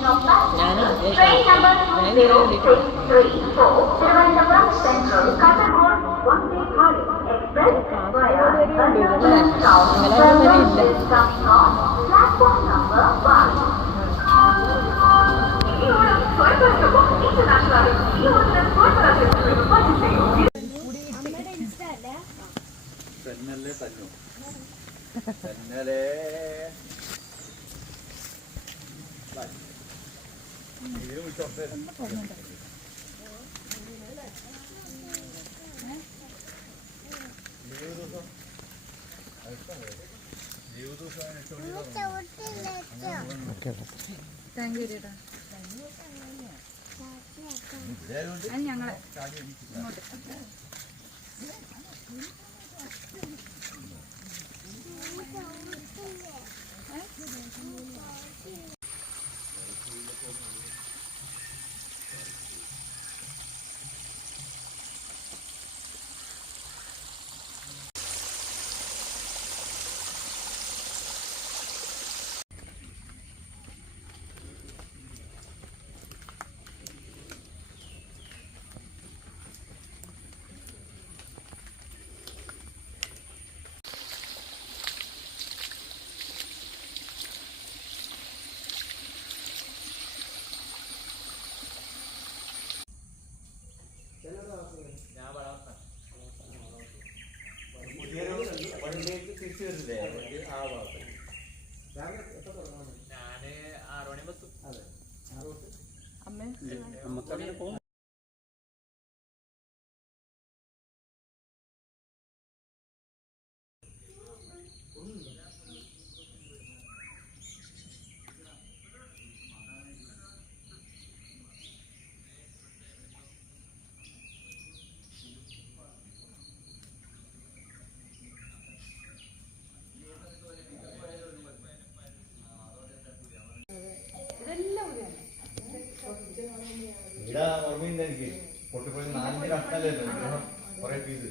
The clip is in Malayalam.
changing of passengers, train number 20634, Thiruvananthapuram Central, Kasaragod, Vande Bharat Express via Bangalore Town. Service is coming on platform number 1. തെന്നല്ലേ തന്നു തെന്നലേ താങ്ക് യു ചേട്ടാ. ഞങ്ങളെ ഇങ്ങോട്ട് ഞാന് 6 മണി ബസ് അമ്മ ഇവിടെ ഓർമ്മയുണ്ട് എനിക്ക് പൊട്ടിപ്പൊളി 4 കഷ്ണല്ലേ കുറെ പീസ്